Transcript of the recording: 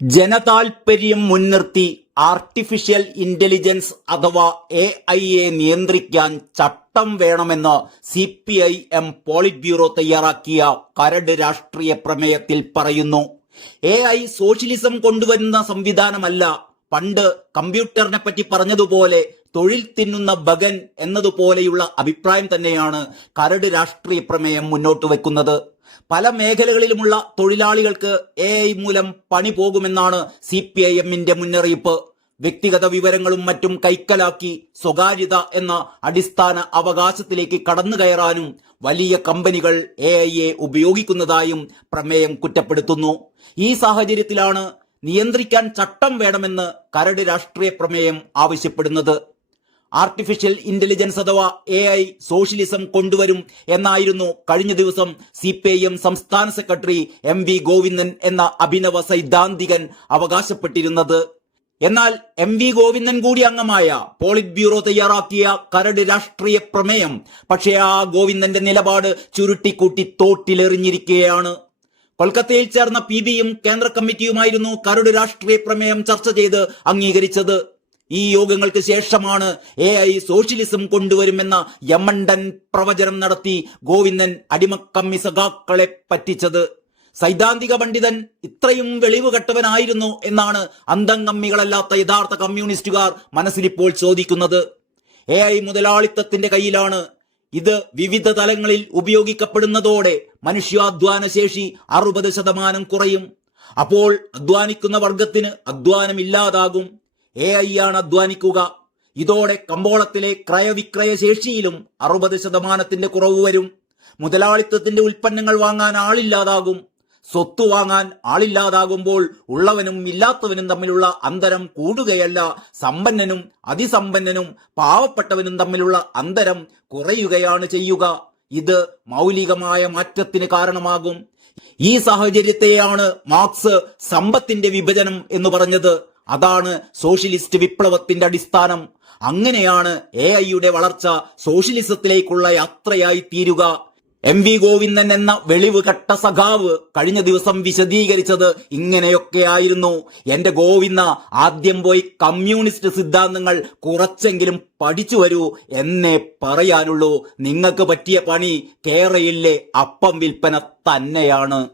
ജനതാൽപര്യം മുൻനിർത്തി artificial intelligence അഥവാ A ഐയെ നിയന്ത്രിക്കാൻ ചട്ടം വേണമെന്ന് C P I M politburo തയ്യാറാക്കിയ കരട് രാഷ്ട്രീയ പ്രമേയത്തിൽ പറയുന്നു. എ ഐ സോഷ്യലിസം കൊണ്ടുവരുന്ന സംവിധാനമല്ല. പണ്ട് കമ്പ്യൂട്ടറിനെ പറ്റി പറഞ്ഞതുപോലെ തൊഴിൽ തിന്നുന്ന ബഗൻ എന്നതുപോലെയുള്ള അഭിപ്രായം തന്നെയാണ് കരട് രാഷ്ട്രീയ പ്രമേയം മുന്നോട്ട് വെക്കുന്നത്. പല മേഖലകളിലുമുള്ള തൊഴിലാളികൾക്ക് എ ഐ മൂലം പണി പോകുമെന്നാണ് സി പി ഐ എമ്മിന്റെ മുന്നറിയിപ്പ്. വ്യക്തിഗത വിവരങ്ങളും മറ്റും കൈക്കലാക്കി സ്വകാര്യത എന്ന അടിസ്ഥാന അവകാശത്തിലേക്ക് കടന്നു കയറാനും വലിയ കമ്പനികൾ എ ഐയെ ഉപയോഗിക്കുന്നതായും പ്രമേയം കുറ്റപ്പെടുത്തുന്നു. ഈ സാഹചര്യത്തിലാണ് നിയന്ത്രിക്കാൻ ചട്ടം വേണമെന്ന് കരട് രാഷ്ട്രീയ പ്രമേയം ആവശ്യപ്പെടുന്നത്. ആർട്ടിഫിഷ്യൽ ഇന്റലിജൻസ് അഥവാ എ ഐ സോഷ്യലിസം കൊണ്ടുവരും എന്നായിരുന്നു കഴിഞ്ഞ ദിവസം സി പി ഐ എം സംസ്ഥാന സെക്രട്ടറി എം വി ഗോവിന്ദൻ എന്ന അഭിനവ സൈദ്ധാന്തികൻ അവകാശപ്പെട്ടിരുന്നത്. എന്നാൽ എം വി ഗോവിന്ദൻ കൂടി അംഗമായ പോളിറ്റ് ബ്യൂറോ തയ്യാറാക്കിയ കരട് രാഷ്ട്രീയ പ്രമേയം പക്ഷേ ആ ഗോവിന്ദന്റെ നിലപാട് ചുരുട്ടിക്കൂട്ടി തോട്ടിലെറിഞ്ഞിരിക്കുകയാണ്. കൊൽക്കത്തയിൽ ചേർന്ന പി ബിയും കേന്ദ്ര കമ്മിറ്റിയുമായിരുന്നു കരട് രാഷ്ട്രീയ പ്രമേയം ചർച്ച ചെയ്ത് അംഗീകരിച്ചത്. ഈ യോഗങ്ങൾക്ക് ശേഷമാണ് എ ഐ സോഷ്യലിസം കൊണ്ടുവരുമെന്ന യമണ്ടൻ പ്രവചനം നടത്തി ഗോവിന്ദൻ അടിമക്കമ്മി സഖാക്കളെ പറ്റിച്ചത്. സൈദ്ധാന്തിക പണ്ഡിതൻ ഇത്രയും വെളിവ് കെട്ടവനായിരുന്നു എന്നാണ് അന്തംകമ്മികളല്ലാത്ത യഥാർത്ഥ കമ്മ്യൂണിസ്റ്റുകാർ മനസ്സിലിപ്പോൾ ചോദിക്കുന്നത്. എ ഐ മുതലാളിത്തത്തിന്റെ കയ്യിലാണ്. ഇത് വിവിധ തലങ്ങളിൽ ഉപയോഗിക്കപ്പെടുന്നതോടെ മനുഷ്യാധ്വാന ശേഷി അറുപത് ശതമാനം കുറയും. അപ്പോൾ അധ്വാനിക്കുന്ന വർഗത്തിന് അധ്വാനമില്ലാതാകും എ ഐ ആണ് അധ്വാനിക്കുക. ഇതോടെ കമ്പോളത്തിലെ ക്രയവിക്രയ ശേഷിയിലും അറുപത് ശതമാനത്തിന്റെ കുറവ് വരും. മുതലാളിത്തത്തിന്റെ ഉൽപ്പന്നങ്ങൾ വാങ്ങാൻ ആളില്ലാതാകും. സ്വത്ത് വാങ്ങാൻ ആളില്ലാതാകുമ്പോൾ ഉള്ളവനും ഇല്ലാത്തവനും തമ്മിലുള്ള അന്തരം കൂടുകയല്ല സമ്പന്നനും അതിസമ്പന്നനും പാവപ്പെട്ടവനും തമ്മിലുള്ള അന്തരം കുറയുകയാണ് ചെയ്യുക. ഇത് മൗലികമായ മാറ്റത്തിന് കാരണമാകും. ഈ സാഹചര്യത്തെയാണ് മാർക്സ് സമ്പത്തിന്റെ വിഭജനം എന്ന് പറഞ്ഞത്. അതാണ് സോഷ്യലിസ്റ്റ് വിപ്ലവത്തിന്റെ അടിസ്ഥാനം. അങ്ങനെയാണ് എ ഐയുടെ വളർച്ച സോഷ്യലിസത്തിലേക്കുള്ള യാത്രയായി തീരുക. എം വി ഗോവിന്ദൻ എന്ന വെളിവ് കെട്ട സഖാവ് കഴിഞ്ഞ ദിവസം വിശദീകരിച്ചത് ഇങ്ങനെയൊക്കെയായിരുന്നു എന്റെ ഗോവിന്ദ ആദ്യം പോയി കമ്മ്യൂണിസ്റ്റ് സിദ്ധാന്തങ്ങൾ കുറച്ചെങ്കിലും പഠിച്ചു വരൂ. എന്നേ പറയാനുള്ളൂ. നിങ്ങൾക്ക് പറ്റിയ പണി കേരയിലെ അപ്പം വിൽപ്പന തന്നെയാണ്.